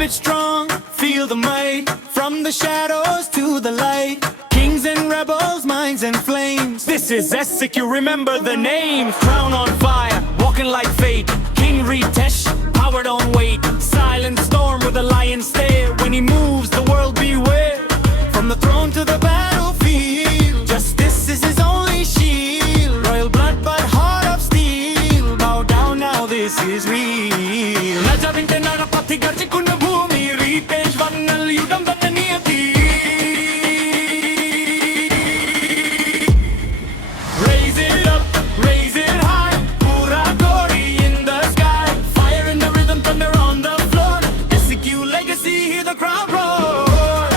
Keep it strong, feel the might. From the shadows to the light. Kings and rebels, minds and flames. This is Essek, you remember the name. Crown on fire, walking like fate. King Ritesh, power don't wait. Silent storm with a lion stare. When he moves, the world beware. From the throne to the battlefield, justice is his only shield. Royal blood but heart of steel. Bow down now, this is real. Raja vinte narapathi garchikunna bhoomi. Ritesh vannal yudam danna niyati. Raise it up, raise it high. Pura glory in the sky. Fire in the rhythm, thunder on the floor. Execute legacy, hear the crowd roar.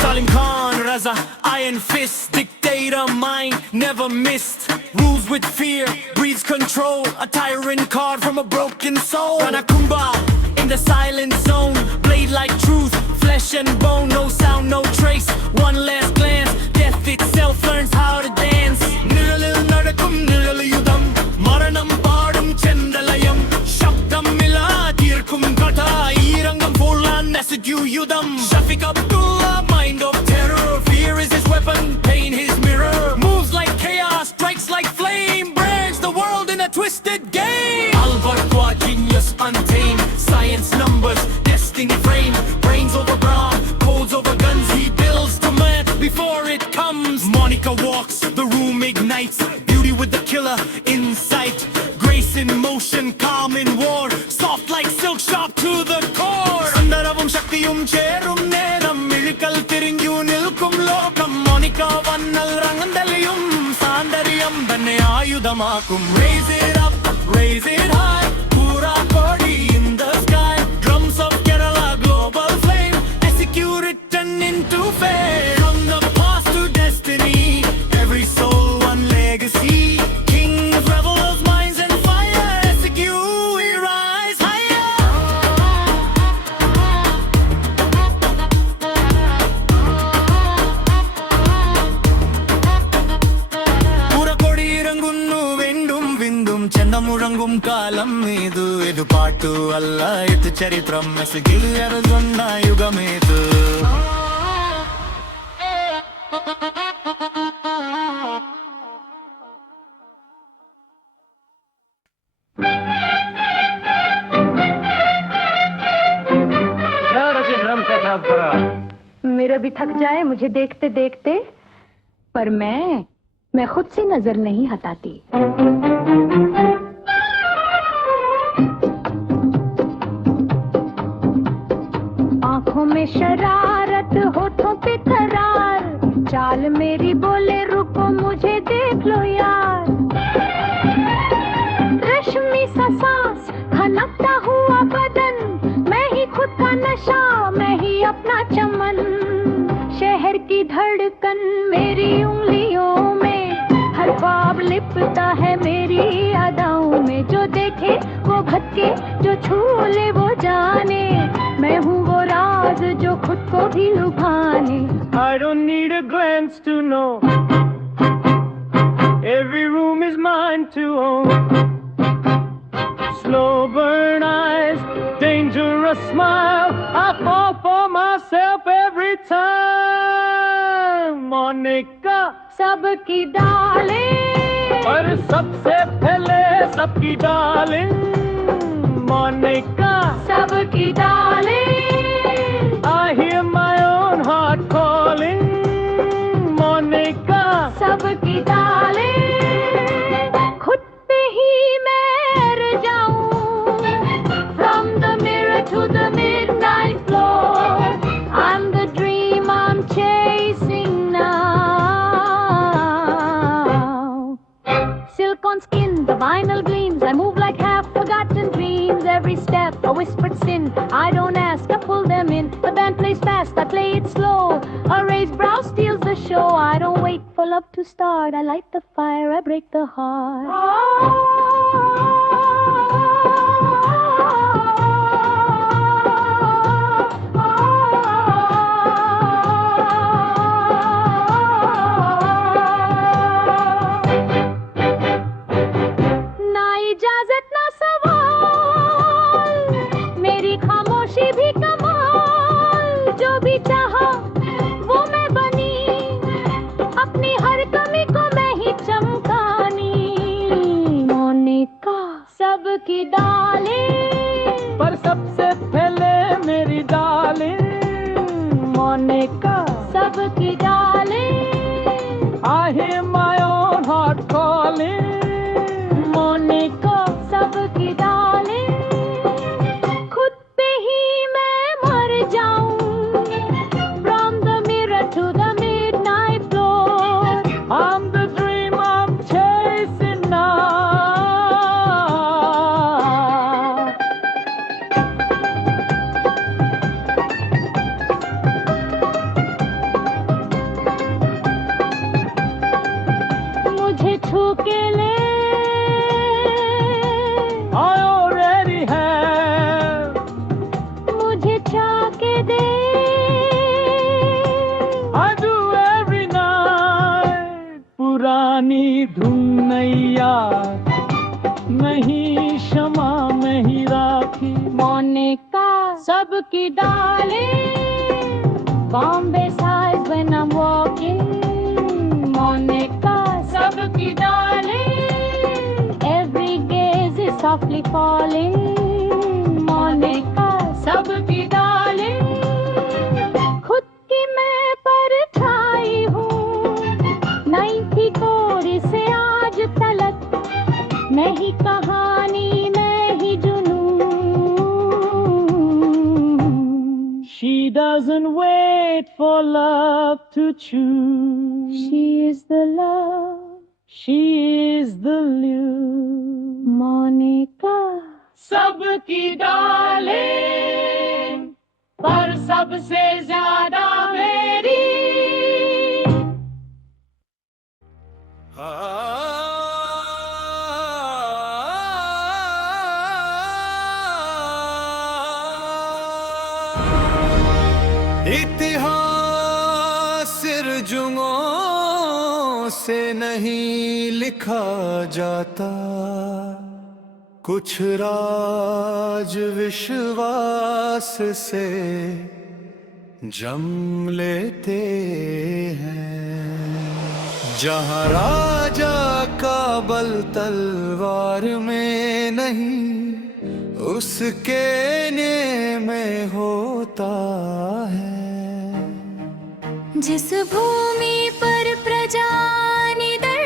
Salim Khan, Raza, iron fist, dictator mind, never missed. Rules with fear, breathes control. A tyrant card from a broken soul. Rana Kumbha in the silent zone. Blade like truth, flesh and bone. No sound, no trace. One last glance, death itself learns how to dance. Niralil nadakum niralayudam. Maranam paadum chendalayam. Shabdam mila tirkum gata. Irangam fulan nasiju yudam. Shafiq Abdullah, mind of terror. Fear is his weapon, pain his mirror. Moves like chaos, strikes like flame. Brands the world in a twisted game. Albarqua, genius untamed. Science numbers, destiny frame. Brains over brawn, codes over guns. He builds to man before it comes. Monica walks, the room ignites. Beauty with the killer in sight. Grace in motion, calm in war. Soft like silk, sharp to the core. Sundaravam shaktiyum cherum neram. Miracle tiringu nilkum lokam. Monica vannal rangandalayum. Sandariyam danne ayudamakum. Raise it up, raise it high. Pura kodi in the sky. Drums of Kerala, global flame. Execute it, turn into fame. From the past to destiny, every soul one legacy. Kings, rebels, minds and fire. Execute, we rise higher. Pura kodi irangunnu vendum vindum. Chendamurangum kalam idu. Idu paatu alla idu charitram. Mesagil yaradunna yugamedu. मेरा भी थक जाए मुझे देखते देखते, पर मैं खुद से नजर नहीं हटाती। आंखों में शरारत, होठों पे करार, चाल मेरी बोले रुको मुझे देख लो यार। रश्मि सा सांस, खनकता हुआ बदन, मैं ही खुद का नशा, मैं ही अपना चमन। शहर की धड़कन मेरी उंगलियों में, हर ख्वाब लिपटा है मेरी अदाओं में। जो देखे वो भटके, जो छू ले वो जाने, मैं हूँ वो राज जो खुद को भी लुभाने। I don't need a glance to know, every room is mine to own. Slow burn eyes, dangerous smile, I fall for myself every time. Monica, सबकी डार्लिंग, और सबसे पहले सबकी डार्लिंग। Monica, सबकी darling, I hear my own heart calling. Monica, सबकी darling, खुद पे ही मैं रह जाऊं। From the mirror to the midnight floor, I'm the dream I'm chasing now. Silk on skin, the vinyl gleams, I move like half-forgotten dreams. Every step a whispered sin, I don't ask, I pull them in. The band plays fast, I play it slow. A raised brow steals the show. I don't wait for love to start, I light the fire, I break the heart. रानी धुन नैया, मैं ही क्षमा मैं ही राखी। Monica सबकी darling, Bombay size when I'm walking। Monica सबकी darling, every gaze is softly falling। Monica सबकी darling, खुद की मैं परछाई हूँ, नई थी कोरी से आज तलक, मैं ही कहानी मैं ही जुनून। She doesn't wait for love to choose, She is the love, she is the lure। Monika सबकी डार्लिंग, पर सबसे ज्यादा मेरी। इतिहास सिरजुओं से नहीं लिखा जाता, कुछ राज विश्वास से जम लेते हैं। जहाँ राजा का बल तलवार में नहीं, उसके ने में होता है। जिस भूमि पर प्रजा निडर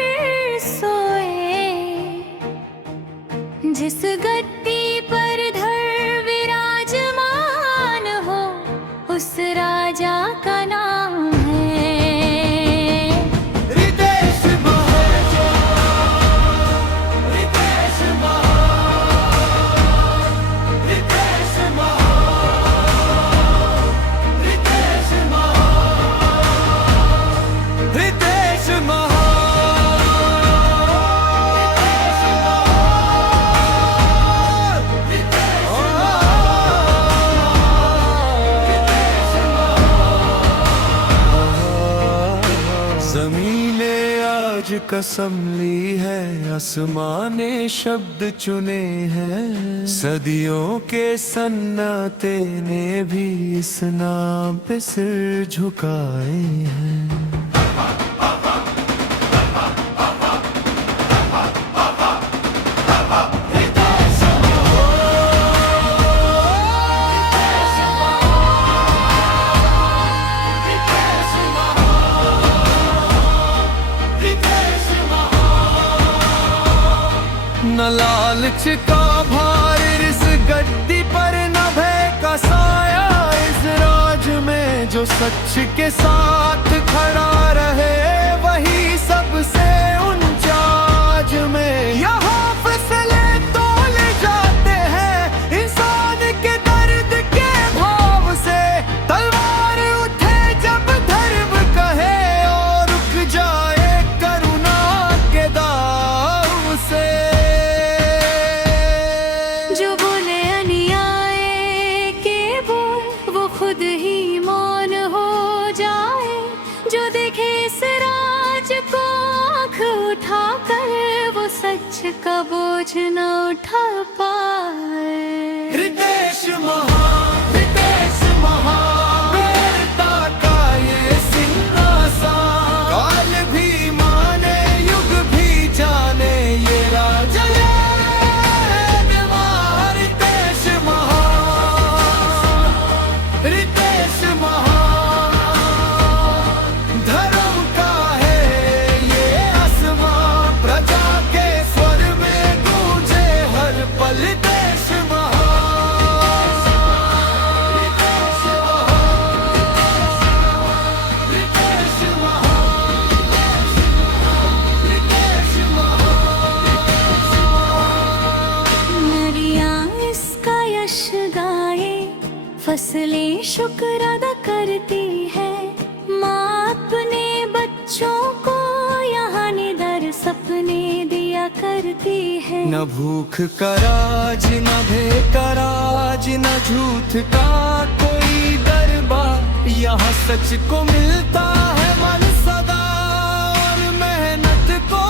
सोए, जिस गद्दी पर धर विराजमान हो, उस राजा का नाम है रितेश महाजन, रितेश महाजन, रितेश महाजन, रितेश महाजन, रितेश ज़मीन ने आज कसम ली है, आसमां ने शब्द चुने हैं, सदियों के सन्नाटे ने भी इस नाम पे सिर झुकाए हैं। न लालच का भार इस गद्दी पर, न भय का साया इस राज में। जो सच के साथ खड़ा रहे, वही सबसे ऊंचा आज में। यहाँ फैसले तोले जाते हैं इंसान के दर्द के भाव से। तलवार उठे जब धर्म कहे, और रुक जाए करुणा के दाव से। जो बोले अन्याय के बोल, वो खुद ही मौन हो जाए। जो देखे इस राज को आँख उठाकर, वो सच का बोझ न उठा पाए। रितेश महान, रितेश महान, वीरता का ये सिंहासन। काल भी माने, युग भी जाने, ये राजा रितेश महान, रितेश महान। धर्म का है ये आसमां, प्रजा के स्वर में गूंजे हर पल देश महान, रितेश महान, रितेश महान, रितेश महान। नदियाँ इसका यश गाए, फसलें शुक्र अदा करती है। माँ अपने बच्चों को यहाँ निडर सपने दिया करती है। न भूख का राज, न भय का राज, न झूठ का कोई दरबार। यहाँ सच को मिलता है मन सदा, और मेहनत को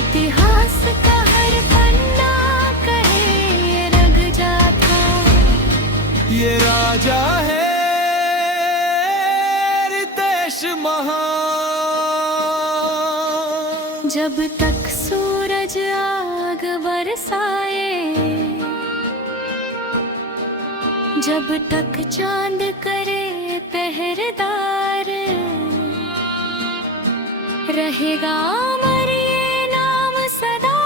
इतिहास का हर पन्ना कहे ये रग जाता। ये राजा है रितेश महान। जब तक सूरज आग बरसाए, जब तक चांद करे पहरेदार, रहेगा अमर ये नाम सदा।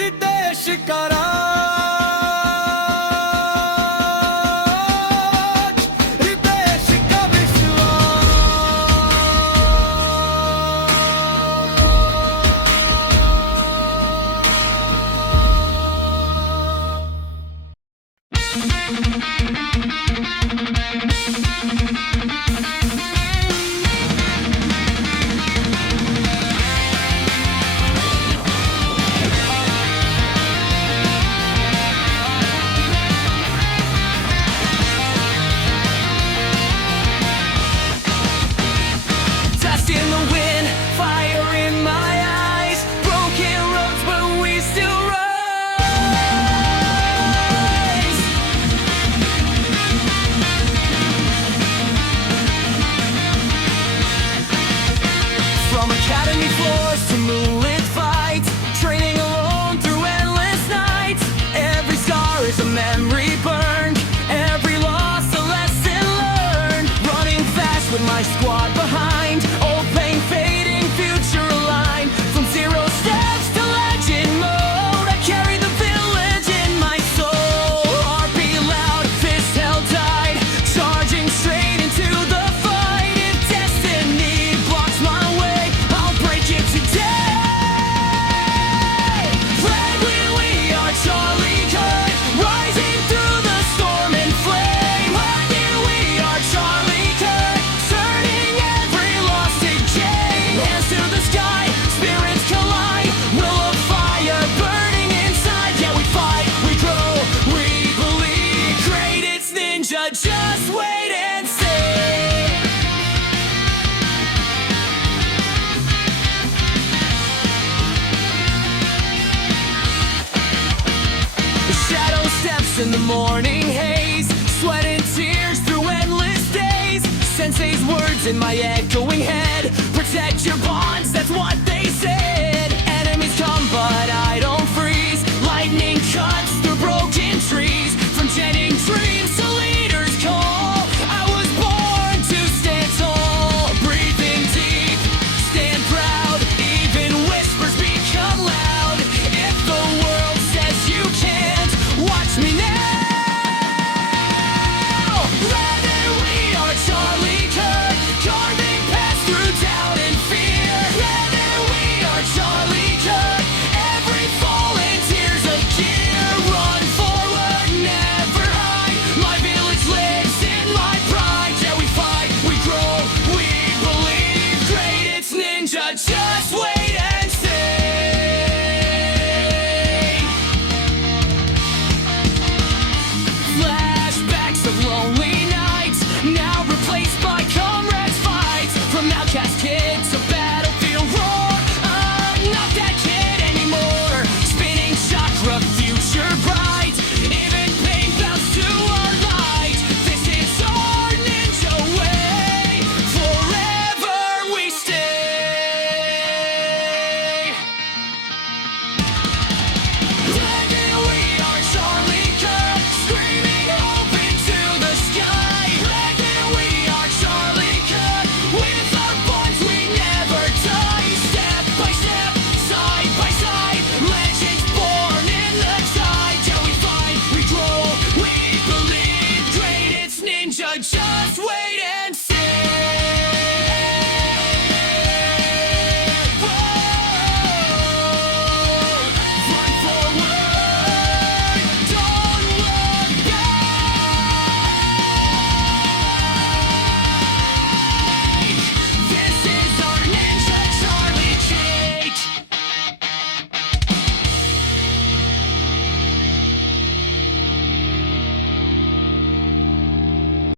रितेश का राज, रितेश का dust in the wind, fire in my eyes, broken roads but we still rise. From academy floors to moonlit fights, training alone through endless nights. Every scar is a memory burned, every loss a lesson learned. Running fast with my squad behind, old pain fading, future aligned. From zero steps to legend mode, I carry the village in my soul. Heartbeat loud, fist held tight, charging straight into the fight. If destiny blocks my way, I'll break it today. Friendly, we are Charlie Kirk, rising through the storm and flame. Here we are Charlie Kirk, turning every loss to gain. Hands to the sky, spirits collide, will of fire burning inside. Yeah, we fight, we grow, we believe. Great, it's Ninja, just wait and see. The shadow steps in the morning haze, sweat and tears through endless days. Sensei's words in my echoing head, protect your bonds, that's what they said. Enemies come but I don't freeze, lightning